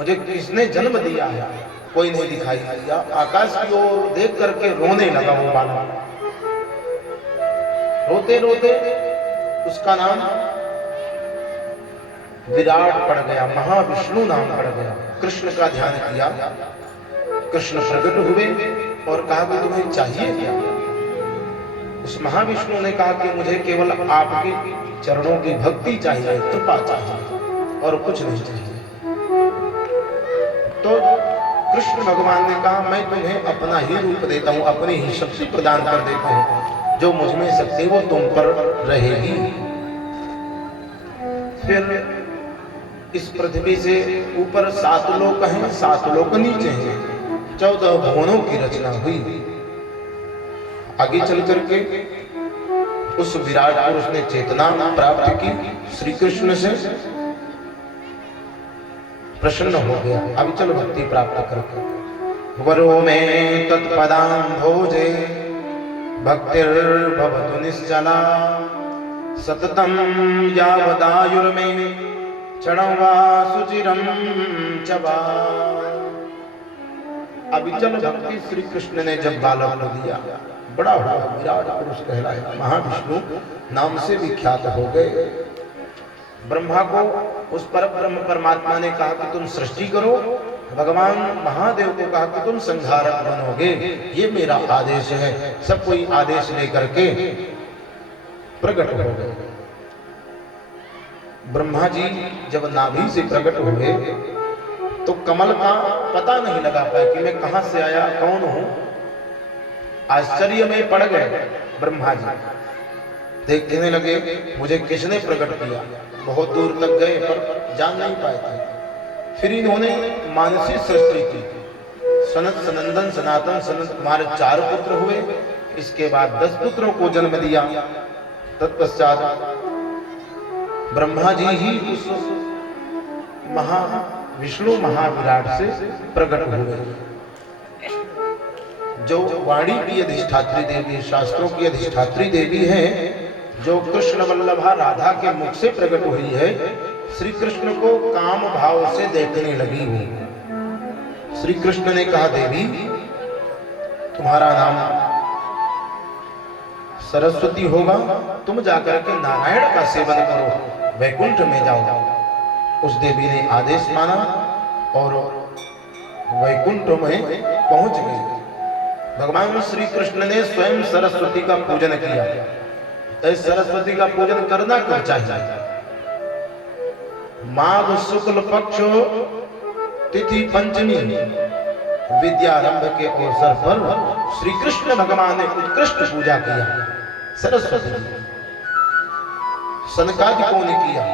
मुझे किसने जन्म दिया है? कोई नहीं दिखाई दिया। आकाश की ओर देख करके रोने लगा वो बालक। रोते रोते उसका नाम विराट पड़ गया, महाविष्णु नाम पड़ गया। कृष्ण का ध्यान किया, कृष्ण प्रकट हुए और कहा कि तुम्हें चाहिए क्या? उस महाविष्णु ने कहा कि मुझे केवल आपके चरणों की भक्ति चाहिए, कृपा चाहिए और कुछ नहीं चाहिए। तो कृष्ण भगवान ने कहा मैं तुम्हें अपना ही रूप देता हूं, अपनी ही शक्ति प्रदान कर देता हूं, जो मुझ में शक्ति वो तुम पर रहेगी। फिर इस पृथ्वी से ऊपर 7 लोक हैं, 7 लोक नीचे हैं, 14 भुवनों की रचना हुई। आगे चल करके उस विराट पुरुष ने चेतना प्राप्त की, श्री कृष्ण से प्रसन्न हो गया। अभी चलो भक्ति प्राप्त करके वरो में तत्पदां भोजे भक्तिर्भवतु निश्चला सततम यावदायुर्मे चढ़वा सुचिरम चबा। अभी चल भक्ति श्री कृष्ण ने जब बालक को दिया, बड़ा हुआ, विराट पुरुष कहलाया, महाविष्णु नाम से विख्यात हो गए। ब्रह्मा को उस परब्रह्म परमात्मा ने कहा कि तुम सृष्टि करो, भगवान महादेव को कहा कि तुम संहारक बनोगे, ये मेरा आदेश है। सब कोई आदेश लेकर के प्रकट हो गए। ब्रह्मा जी जब नाभि से प्रकट हुए तो कमल का पता नहीं लगा पाया कि मैं कहां से आया, कौन हूं। आश्चर्य में पड़ गए ब्रह्मा जी, देखने लगे मुझे किसने प्रकट किया। बहुत दूर तक गए पर जान नहीं पाए थे। फिर इन्होंने मानसी सृष्टि की, सनत सनंदन सनातन सनत कुमार 4 पुत्र हुए। इसके बाद 10 पुत्रों को जन्म दिया। तत्पश्चात ब्रह्मा जी ही उस विष्णु महाविराट से प्रकट हुए, जो वाणी की अधिष्ठात्री देवी, शास्त्रों की अधिष्ठात्री देवी है, जो कृष्ण वल्लभा राधा के मुख से प्रकट हुई है। श्री कृष्ण को काम भाव से देखने लगी वो। श्री कृष्ण ने कहा देवी तुम्हारा नाम सरस्वती होगा, तुम जाकर के नारायण का सेवन करो, वैकुंठ में जाओ। उस देवी ने आदेश माना और वैकुंठ में पहुंच गई। भगवान श्री कृष्ण ने स्वयं सरस्वती का पूजन किया। तो सरस्वती का पूजन करना क्यों चाहिए? माघ शुक्ल पक्ष तिथि पंचमी विद्यारंभ के अवसर पर श्री कृष्ण भगवान ने उत्कृष्ट पूजा किया। सरस्वती सनकादिकों ने किया,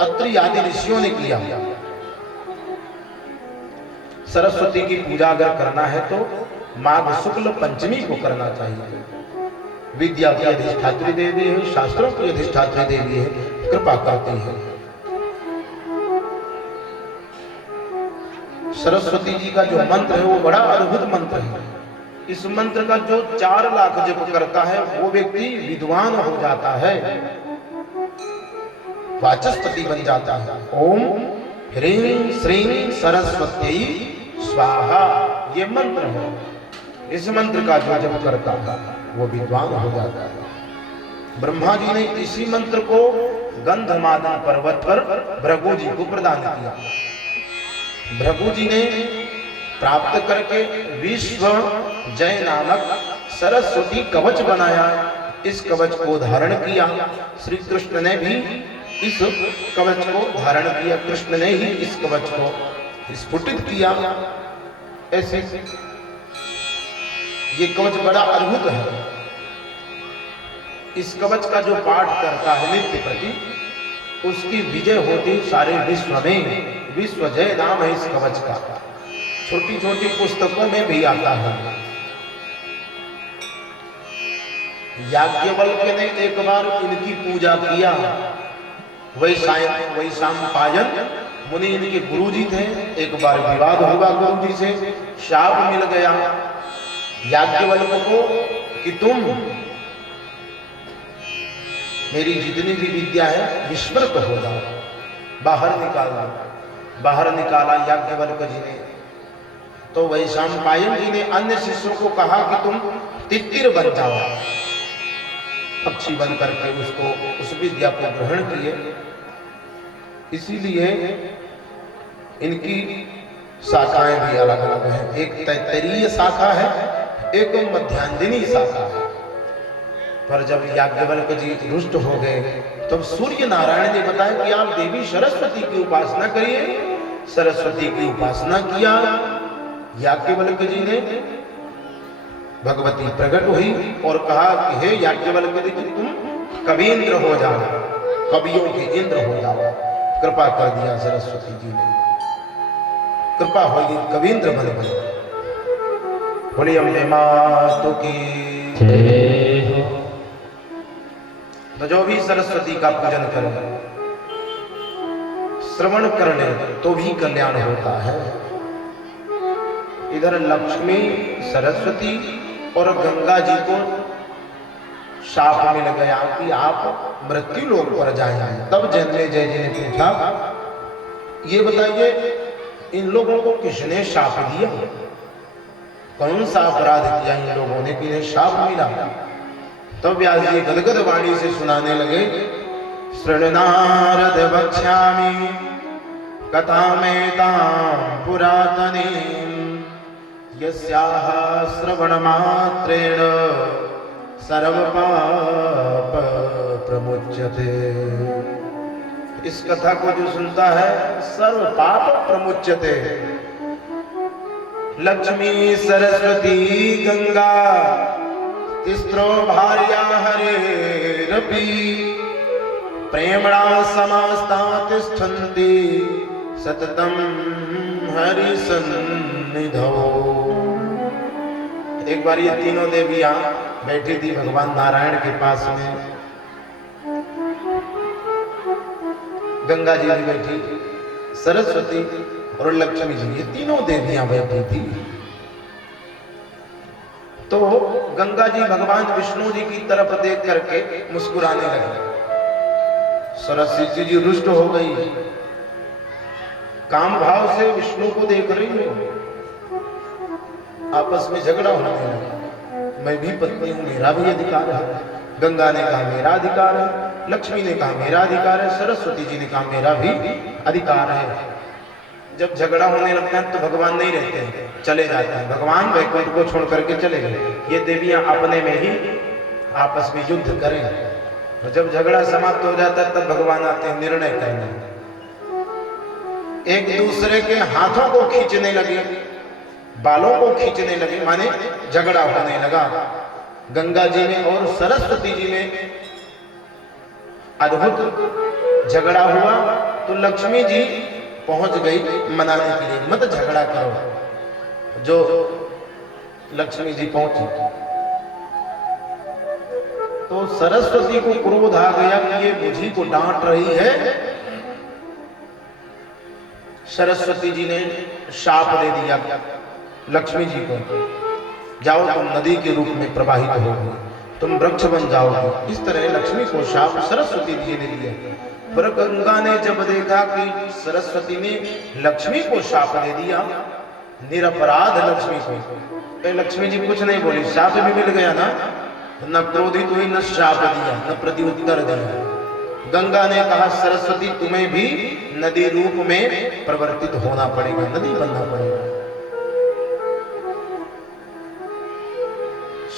अत्रि आदि ऋषियों ने किया। सरस्वती की पूजा अगर करना है तो माघ शुक्ल पंचमी को करना चाहिए। विद्या की अधिष्ठात्री देवी है, शास्त्रों की अधिष्ठात्री देवी है, कृपा करती है। सरस्वती जी का जो मंत्र है वो बड़ा अद्भुत मंत्र है। इस मंत्र का जो 4 लाख जप करता है वो व्यक्ति विद्वान हो जाता है, वाचस्पति बन जाता है। ओम ह्रीं श्रीं सरस्वती स्वाहा, ये मंत्र है। इस मंत्र का जो जप करता है वो विद्वान हो जाता है। ब्रह्मा जी ने इसी मंत्र को गंधमादन पर्वत पर भृगु जी को प्रदान किया। भृगु जी ने प्राप्त करके विश्व जय नामक सरस्वती कवच बनाया। इस कवच को धारण किया। श्री कृष्ण ने भी इस कवच को धारण किया, कृष्ण ने ही इस कवच को स्फुटित किया। ऐसे ये कवच बड़ा अद्भुत है। इस कवच का जो पाठ करता है नित्य प्रति, उसकी विजय होती सारे विश्व में। विश्व जय नाम है इस कवच का। छोटी छोटी पुस्तकों में भी आता है। याज्ञवल्क्य ने एक बार इनकी पूजा किया। वैशंपायन मुनि इनके गुरु जी थे। एक बार विवाद हुआ गुरु जी से, शाप मिल गया याज्ञवल्क्य को कि तुम मेरी जितनी भी विद्या है विस्मृत हो जाओ, बाहर निकाल दो। बाहर निकाला याज्ञवल्क्य जी ने। तो वैशंपायन जी ने अन्य शिष्यों को कहा कि तुम तितिर बन जाओ, पक्षी बन करके उसको उस विद्या को ग्रहण किए। इसीलिए इनकी शाखाएं भी अलग अलग हैं, एक तैत्तरीय शाखा है, एक मध्यांजनी शाखा है। पर जब याज्ञवल्क्य जी रुष्ट हो गए तब सूर्य नारायण ने बताया कि आप देवी सरस्वती की उपासना करिए। सरस्वती की उपासना किया। याज्ञवल्क्य जी ने, भगवती प्रकट हुई और कहा कि हे याज्ञवल्क्य जी, तुम कवींद्र हो जाओ, कवियों के इंद्र हो जाओ। कृपा कर दिया सरस्वती जी ने, कृपा होगी, कवींद्र बन गए। बोलिए अम्बे मातु की। तो जो भी सरस्वती का पूजन करे, श्रवण कर ले तो भी कल्याण होता है। इधर लक्ष्मी सरस्वती और गंगा जी को शाप मिल गया कि आप मृत्यु लोक पर जाएंगे। तब जन्मेजय जी ने पूछा, ये बताइए इन लोगों को किसने शाप दिया? कौन सा अपराध किया इन लोगों ने कि इन्हें शाप मिला? तब व्यास जी गदगद वाणी से सुनाने लगे, शृणुनारद वक्ष्यामि कथामेतां पुरातनीं यस्याः श्रवणमात्रेण सर्वपाप प्रमुच्यते। इस कथा को जो सुनता है सर्व पाप प्रमुच्यते। लक्ष्मी सरस्वती गंगा तिस्रो भार्या हरेरपि प्रेमणा समास्ता तिष्ठन्ति सततं हरिसन्निधौ। एक बार ये तीनों देवियां बैठी थी भगवान नारायण के पास में। गंगा जी भी बैठी, सरस्वती और लक्ष्मी जी, ये तीनों देवियां बैठी थी। तो गंगा जी भगवान विष्णु जी की तरफ देख करके मुस्कुराने लगी। सरस्वती जी रुष्ट हो गई, काम भाव से विष्णु को देख रही है। आपस में झगड़ा होने लगा, मैं भी पत्नी हूं, मेरा भी अधिकार है। गंगा ने कहा मेरा अधिकार है, लक्ष्मी ने कहा मेरा अधिकार है, सरस्वती जी ने कहा मेरा भी अधिकार है। जब झगड़ा होने लगता है तो भगवान नहीं रहते हैं, चले जाते हैं। भगवान वैकुंठ को छोड़ करके चले गए। ये देवियां अपने में ही आपस में युद्ध करें। तो जब झगड़ा समाप्त हो जाता है तब भगवान आते हैं निर्णय करने। एक दूसरे के हाथों को खींचने लगे, बालों को खींचने लगे, माने झगड़ा होने लगा। गंगा जी में और सरस्वती जी में अद्भुत झगड़ा हुआ। तो लक्ष्मी जी पहुंच गई मनाने के लिए, मत झगड़ा करो। जो लक्ष्मी जी पहुंची तो सरस्वती को क्रोध आ गया कि ये मुझी को डांट रही है। सरस्वती जी ने शाप दे दिया लक्ष्मी जी को, जाओ तुम नदी के रूप में प्रवाहित होगी, तुम वृक्ष बन जाओगे। इस तरह लक्ष्मी को शाप सरस्वती जी ने दिया। पर गंगा ने जब देखा कि सरस्वती ने लक्ष्मी को शाप दे दिया, निरपराध लक्ष्मी को, लक्ष्मी जी कुछ नहीं बोली, शाप भी मिल गया ना, न क्रोधित हुई, न शाप दिया, न प्रत्युत्तर दिया। गंगा ने कहा सरस्वती तुम्हें भी नदी रूप में परिवर्तित होना पड़ेगा, नदी बनना पड़ेगा।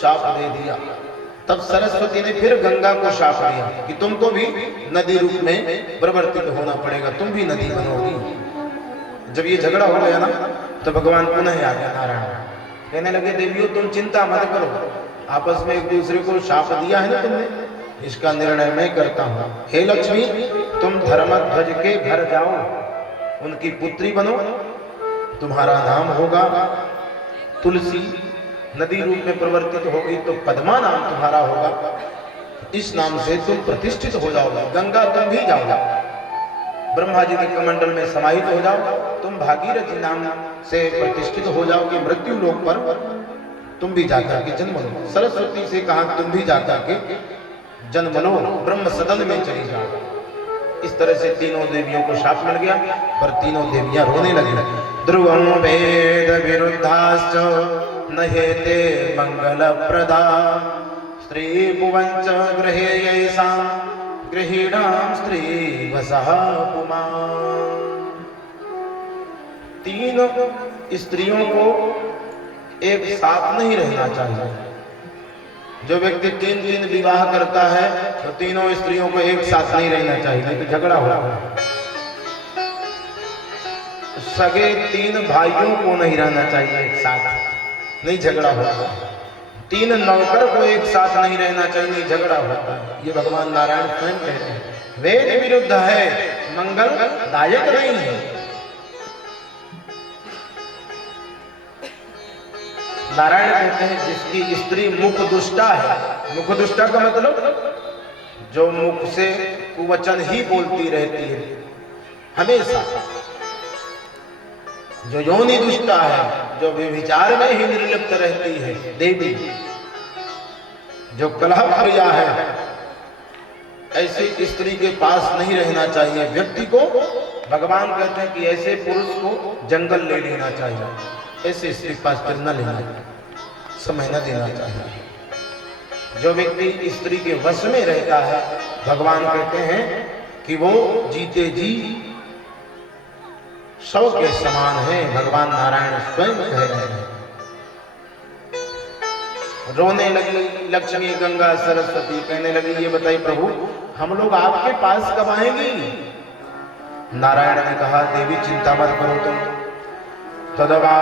शाप दे दिया। तब सरस्वती ने फिर गंगा को शाप दिया कि तुमको भी नदी रूप में परिवर्तित होना पड़ेगा, तुम भी नदी बनोगी। जब ये झगड़ा हो गया ना तो भगवान पुनः आ गया नारायण, कहने लगे देवियों तुम चिंता मत करो, आपस में एक दूसरे को शाप दिया है ना तुमने, इसका निर्णय मैं करता हूँ। हे लक्ष्मी तुम धर्मध्वज के घर जाओ, उनकी पुत्री बनो, तुम्हारा नाम होगा तुलसी, नदी रूप में परिवर्तित होगी तो पद्मा नाम तुम्हारा होगा, इस नाम से तुम प्रतिष्ठित हो जाओगे। गंगा तुम भी जाओ, ब्रह्मा जी के कमंडल में समाहित हो जाओ, तुम भागीरथी नाम से प्रतिष्ठित हो जाओगे। मृत्यु लोक पर तुम भी जाकर के जन्म लो। सरस्वती से कहा तुम भी जाकर के जन्म लो, ब्रह्म सदन में चली जाओ। इस तरह से तीनों देवियों को शाप मिल गया, पर तीनों देवियां रोने लगी। ध्रुवं वेद विरुद्धाश्च न हेते मंगल प्रदा, स्त्री भुवंच गृहे येषां गृहीणां स्त्री वसः पुमान्। तीन स्त्रियों को एक साथ नहीं रहना चाहिए। जो व्यक्ति तीन तीन विवाह करता है तो तीनों स्त्रियों को एक साथ नहीं रहना चाहिए, नहीं तो झगड़ा होगा। सगे तीन भाइयों को नहीं रहना चाहिए एक साथ, नहीं झगड़ा होगा। तीन नौकर को एक साथ नहीं रहना चाहिए, नहीं झगड़ा होता है। ये भगवान नारायण स्वयं कहते हैं। वेद विरुद्ध है, मंगल दायक नहीं है। नारायण कहते हैं जिसकी स्त्री मुख दुष्टा है। मुख दुष्टा का मतलब जो मुख से कुवचन ही बोलती रहती है हमेशा। जो योनि दुष्टा है, जो व्यभिचार में ही निर्लिप्त रहती है देवी, जो कलह प्रिया है, ऐसी स्त्री के पास नहीं रहना चाहिए व्यक्ति को। भगवान कहते हैं कि ऐसे पुरुष को जंगल ले लेना चाहिए, ऐसे स्त्री के पास फिर न लेना, समय न देना चाहिए। जो व्यक्ति स्त्री के वश में रहता है, भगवान कहते हैं कि वो जीते जी शव के समान है। भगवान नारायण स्वयं कह रहे हैं। रोने लगी लक्ष्मी, गंगा, सरस्वती, कहने लगी ये बताइए प्रभु हम लोग आपके पास कब आएंगी? नारायण ने कहा देवी चिंता मत करो तुम। तदवा